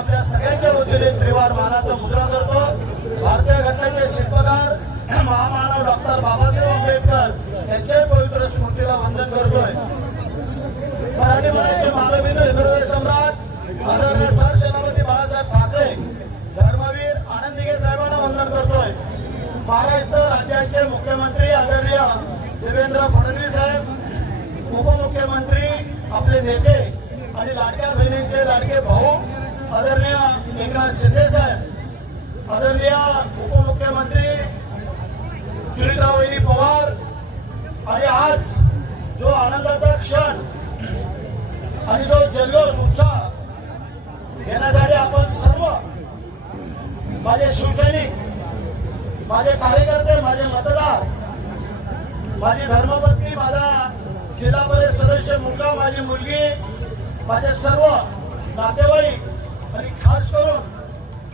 आपल्या सगळ्यांच्या वतीने त्रिवार मानाचा मुजरा करतो। भारतीय घटनेचे शिल्पकार महामानव डॉक्टर बाबासाहेब आंबेडकर यांच्या पवित्र स्मृतीला वंदन करतोय। मराठी मनाचे मानवीय हिंदुहृदय सम्राट आदरणीय सर सेनापती बाळासाहेब ठाकरे धर्मवीर आनंदीगे साहेबांना वंदन करतोय। महाराष्ट्र राज्याचे मुख्यमंत्री आदरणीय देवेंद्र फडणवीस साहेब, उपमुख्यमंत्री आपले नेते आणि लाडक्या बहिणींचे लाडके भाऊ आदरणीय एकनाथ शिंदे साहेब, आदरणीय उपमुख्यमंत्री सुनीताबाई पवार, आणि आज जो आनंदाचा क्षण आणि जो जल्लोष उत्साह घेण्यासाठी आपण सर्व माझे शिवसैनिक, माझे कार्यकर्ते, माझे मतदार, माझी धर्मपत्नी, माझा जिल्हा परिषद सदस्य मुलगा, माझी मुलगी, माझे सर्व नातेवाईक आणि खास करून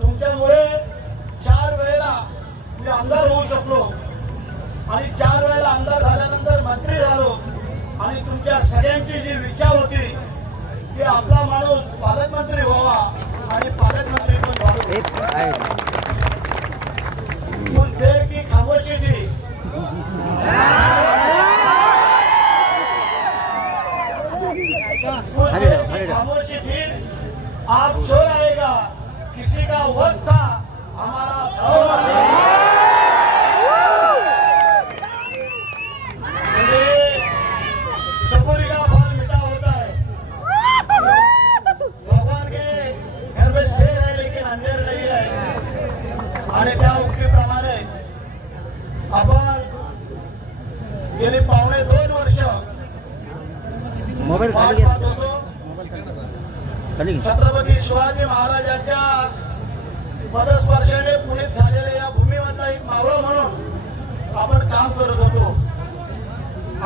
तुमच्यामुळे 4 वेळेला मी आमदार होऊ शकलो आणि 4 वेळेला आमदार झाल्यानंतर मंत्री झालो आणि तुमच्या सगळ्यांची जी इच्छा होती की आपला माणूस पालकमंत्री व्हावा आणि पालकमंत्री पण व्हावा, कुछ देर की खामोशी थी, खामोशी थी, आप सो रहेगा, किसी का वक्त था, हमारा दौर आएगा। सबूरी का फल मीठा होता है। भगवान के घर में देर है लेकिन अंधेर नहीं है। आणि त्या उक्तीप्रमाणे आपण गेली 2.5 वर्ष वाट पाहत होतो छत्रपती शिवाजी महाराजांच्या पदस्पर्शाने पुण्यात झालेल्या या भूमीमधला एक मावळा म्हणून आपण काम करत होतो।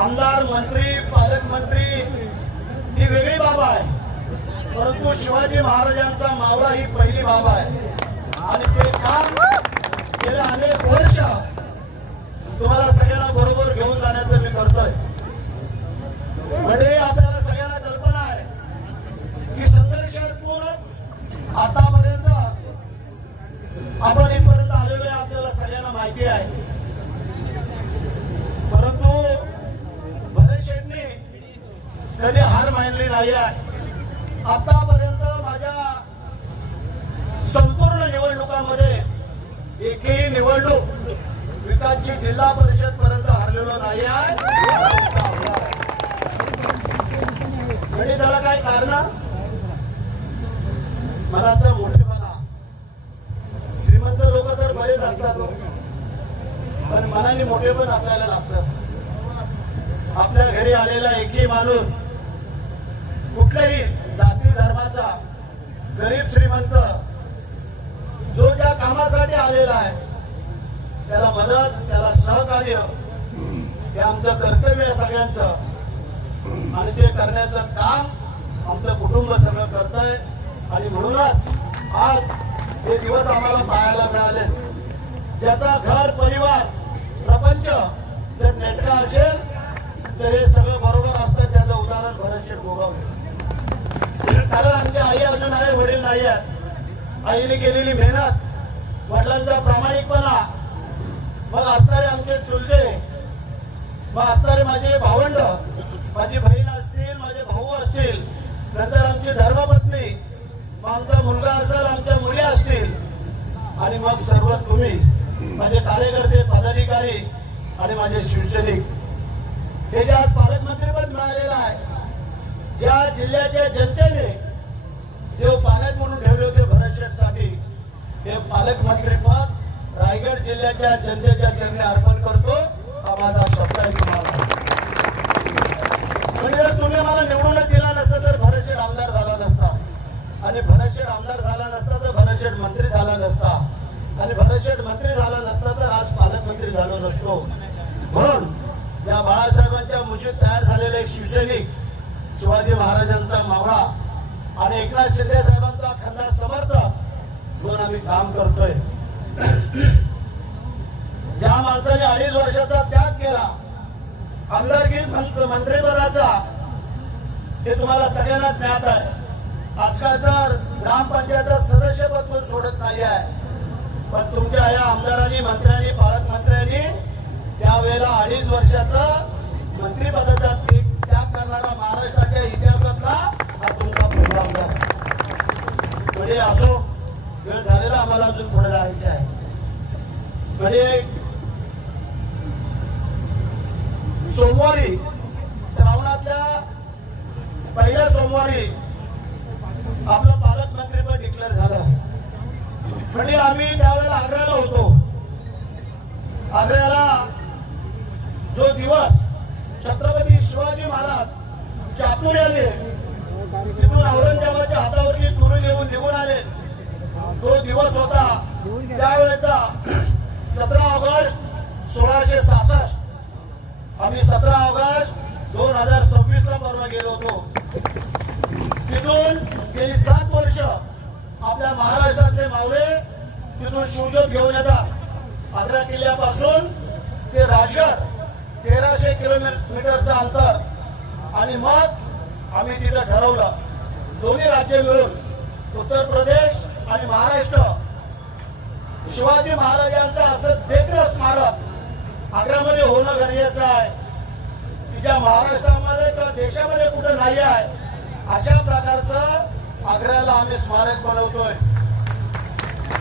आमदार, मंत्री, पालकमंत्री ही वेगळी बाब आहे, परंतु शिवाजी महाराजांचा मावळा ही पहिली बाब आहे आणि ते काम गेल्या अनेक वर्ष तुम्हाला सगळ्यांना बरोबर घेऊन जाण्याचं मी करतोय। म्हणजे आपल्याला सगळ्यांना कल्पना आहे की संघर्षातून आतापर्यंत आपण इथपर्यंत आलेलो आहे, आपल्याला सगळ्यांना माहिती आहे। परंतु भरत शेठने कधी हार मानली नाही आहे। आतापर्यंत माझ्या संपूर्ण निवडणुकांमध्ये एकही निवडणूक विकासची जिल्हा परिषद पर्यंत हारलेलो नाही आहे। आणि त्याला काय कारण? मनाचा मोठेपणा। श्रीमंत लोक तर बरेच असतात पण मनाने मोठेपण असायला लागतं। आपल्या घरी आलेला एकही माणूस कुठल्याही जाती धर्माचा, गरीब श्रीमंत, जो ज्या कामासाठी आलेला आहे त्याला मदत, त्याला सहकार्य हे आमचं कर्तव्य आहे सगळ्यांचं आणि ते करण्याचं काम आमचं कुटुंब सगळं करतंय। आणि म्हणूनच आज हे दिवस आम्हाला पाहायला मिळाले। ज्याचा घर, परिवार, प्रपंच जर नेटका असेल तर हे सगळं बरोबर असतं। त्याचं उदाहरण भरत शेठ गोगावले। कारण आमची आई अजून आहे, वडील नाही आहेत। आईने केलेली मेहनत, वडिलांचा प्रामाणिकपणा, मग असणारे आमचे चुलते, मग असणारे माझे भावंड, माझी बहीण असतील, माझे भाऊ असतील, नंतर आमची धर्मपत्नी, मग आमचा मुलगा असेल, आमच्या मुली असतील, आणि मग सर्व तुम्ही माझे कार्यकर्ते, पदाधिकारी आणि माझे शिवसैनिक, हे जे आज पालकमंत्रीपद मिळालेलं आहे, ज्या जिल्ह्याच्या जनतेने जे पाण्यात म्हणून ठेवले होते भरत शेठसाठी, हे पालकमंत्रीपद रायगड जिल्ह्याच्या जनतेच्या चरणी अर्पण करतो। हा माझा शब्द आहे तुम्हाला। म्हणजे जर तुम्ही मला निवडूनच दिला नसता तर भरत शेठ आमदार झाला नसता, आणि भरत शेठ आमदार झाला नसता तर भरत शेठ मंत्री झाला नसता, आणि भरत शेठ मंत्री झाला नसता तर आज पालकमंत्री झालो नसतो। म्हणून या बाळासाहेबांच्या मुशीत तयार झालेले एक शिवसैनिक, शिवाजी महाराजांचा मावळा आणि एकनाथ शिंदे साहेबांचा खंदार समर्थक म्हणून आम्ही काम करतोय। ज्या माणसाने 2.5 वर्षाचा त्याग केला आमदारकी मंत्रिपदाचा, हे तुम्हाला सगळ्यांना ज्ञात आहे। आजकाल तर ग्रामपंचायत सदस्यपद पण सोडत नाही आहे. पण तुमच्या या आमदारांनी, मंत्र्यांनी, पालकमंत्र्यांनी त्यावेळेला 2.5 वर्षाचा मंत्रिपदाचा त्याग करणारा महाराष्ट्राच्या इतिहासातला हा तुमचा पहिला आमदार. म्हणजे असो, वेळ झालेला आम्हाला अजून पुढे जायचं आहे. म्हणजे सोमवारी, श्रावणातल्या पहिल्या सोमवारी आपलं पालकमंत्रीपद डिक्लेअर झालं. म्हणजे आम्ही त्यावेळेला आग्र्याला होतो. आग्र्याला जो दिवस छत्रपती शिवाजी महाराज चातुर्याने तिथून औरंगजेबाच्या हातावरती तुरं घेऊन निघून आले, तो दिवस होता. त्यावेळेचा 17 ऑगस्ट 1666. आम्ही 17 ऑगस्ट 2026 ला परवा गेलो होतो. तिथून गेली 7 वर्ष आपल्या महाराष्ट्रातले मावळे तिथून शिवजोत घेऊन येतात. आग्रा किल्ल्यापासून ते राजगड 1300 किलोमीटरचं अंतर. आणि मग आम्ही तिथं ठरवलं, दोन्ही राज्य मिळून उत्तर प्रदेश आणि महाराष्ट्र शिवाजी महाराजांचं असं देखणं स्मारक आग्र्यामध्ये होणं गरजेचं आहे, की ज्या महाराष्ट्रामध्ये किंवा देशामध्ये कुठं नाही आहे. अशा प्रकारचं आग्र्याला आम्ही स्मारक बनवतोय.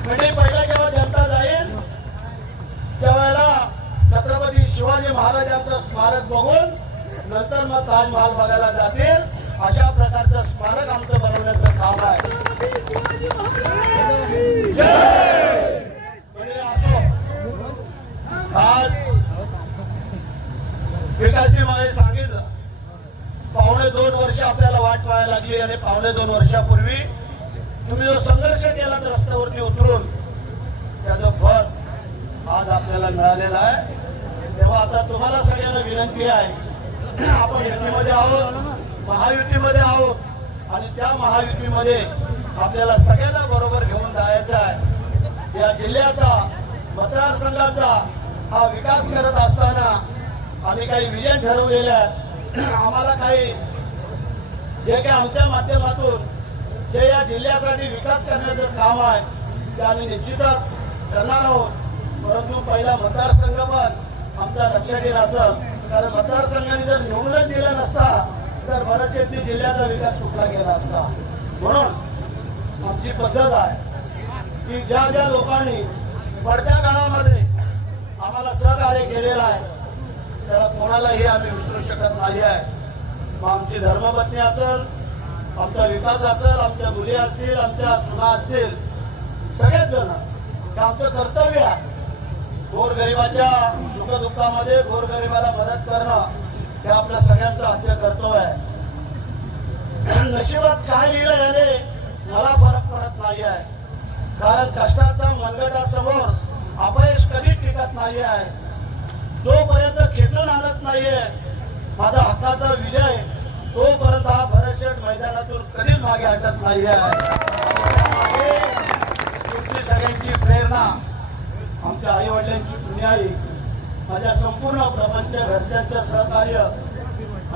म्हणजे पहिला जेव्हा जनता जाईल त्यावेळेला छत्रपती शिवाजी महाराजांचं स्मारक बघून नंतर मग ताजमहाल बघायला जातील. अशा प्रकारचं स्मारक आमचं बनवण्याचं काम आहे. म्हणजे असो, आज विकासजी मला सांगितलं, 2.25 वर्ष आपल्याला वाट पाहायला लागली. आणि 2.25 वर्षापूर्वी तुम्ही जो संघर्ष केला रस्त्यावरती उतरून, त्याचं फळ आज आपल्याला मिळालेलं आहे. तेव्हा आता तुम्हाला सगळ्यांना विनंती आहे, आपण युतीमध्ये आहोत, महायुतीमध्ये आहोत. आणि त्या महायुतीमध्ये आपल्याला सगळ्यांना बरोबर घेऊन जायचं आहे. या जिल्ह्याचा, मतदारसंघाचा हा विकास करत असताना आम्ही काही विजन ठरवलेले आहेत. आम्हाला काही जे काही आमच्या माध्यमातून जे या जिल्ह्यासाठी विकास करण्याचं काम आहे ते आम्ही निश्चितच करणार आहोत. परंतु पहिला मतदारसंघ पण आमचा लक्षात येईल असं, कारण मतदारसंघाने जर निवडूनच दिला नसता तर बऱ्याच जिल्ह्याचा विकास कुठला गेला असता. म्हणून आमची पद्धत आहे की ज्या ज्या लोकांनी पडत्या काळामध्ये आम्हाला सहकार्य केलेलं आहे त्याला कोणालाही आम्ही विसरू शकत नाही आहे. मग आमची धर्मपत्नी असेल, आमचा विकास असेल, आमच्या मुली असतील, आमच्या सुना असतील, सगळेच जण हे आमचं कर्तव्य आहे. गोरगरिबाच्या सुखदुःखामध्ये गोरगरिबाला मदत करणं हे आपल्या सगळ्यांचं आद्य कर्तव्य आहे. नशिबात काय लिहिलं याने मला फरक पडत नाही आहे, कारण कष्टाचा मनगटासमोर अपयश कधीच टिकत नाही आहे. जोपर्यंत खेचून आणत नाहीये माझा हक्काचा विजय, तोपर्यंत हा भरतशेठ मैदानातून कधीच मागे हटत नाही आहे. त्यामागे तुमची सगळ्यांची प्रेरणा, आमच्या आई वडिलांची पुण्याई, माझ्या संपूर्ण प्रपंच घरच्यांचं सहकार्य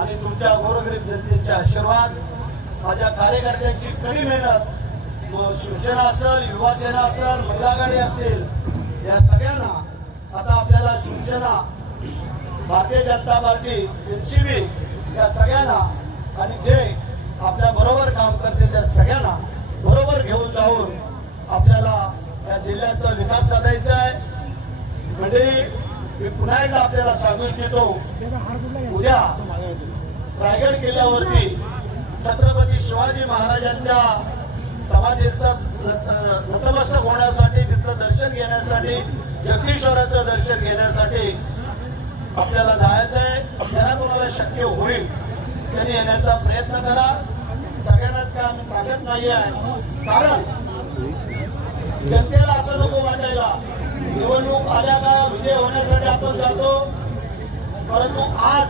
आणि तुमच्या गोरगरीब जनतेचे आशीर्वाद, माझ्या कार्यकर्त्यांची कडी मेहनत, शिवसेना असेल, युवासेना असेल, महिला आघाडी असतील, या सगळ्यांना आता आपल्याला शिवसेना, भारतीय जनता पार्टी, एनसीबी या सगळ्यांना आणि जे आपल्या बरोबर काम करते त्या सगळ्यांना बरोबर घेऊन जाऊन आपल्याला या जिल्ह्याचा विकास साधायचा आहे. म्हणजे मी पुन्हा एकदा आपल्याला सांगू इच्छितो, उद्या रायगड किल्ल्यावरती छत्रपती शिवाजी महाराजांच्या समाधीचं नतमस्तक होण्यासाठी, तिथलं दर्शन घेण्यासाठी, जगदीश्वराचं दर्शन घेण्यासाठी आपल्याला जायचं आहे. ज्यांना कोणाला शक्य होईल त्यांनी येण्याचा प्रयत्न करा. सगळ्यांनाच काय आम्ही सांगत नाही आहे, कारण जनतेला असं नको वाटायला निवडणूक आल्या का विजय होण्यासाठी आपण जातो, परंतु आज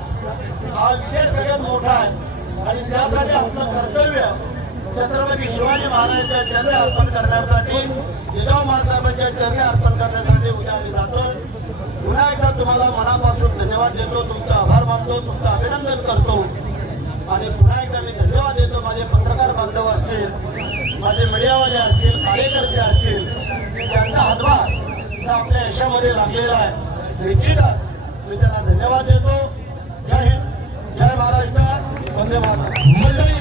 हा विजय सगळ्यात मोठा आहे आणि त्यासाठी आपलं कर्तव्य छत्रपती शिवाजी महाराजांच्या चरणी अर्पण करण्यासाठी, जिजाऊ महासाहेबांच्या चरणी अर्पण करण्यासाठी उद्या आम्ही जातो. पुन्हा एकदा तुम्हाला मनापासून धन्यवाद देतो, तुमचा आभार मानतो, तुमचं अभिनंदन करतो आणि पुन्हा एकदा मी धन्यवाद देतो. माझे पत्रकार बांधव असतील, माझे मीडियावाले असतील, कार्यकर्ते असतील, त्यांचा हातभार हा आपल्या यशामध्ये लागलेला आहे. निश्चितच मी त्यांना धन्यवाद देतो. जय हिंद, जय महाराष्ट्र, वंदे मातरम. मंडळी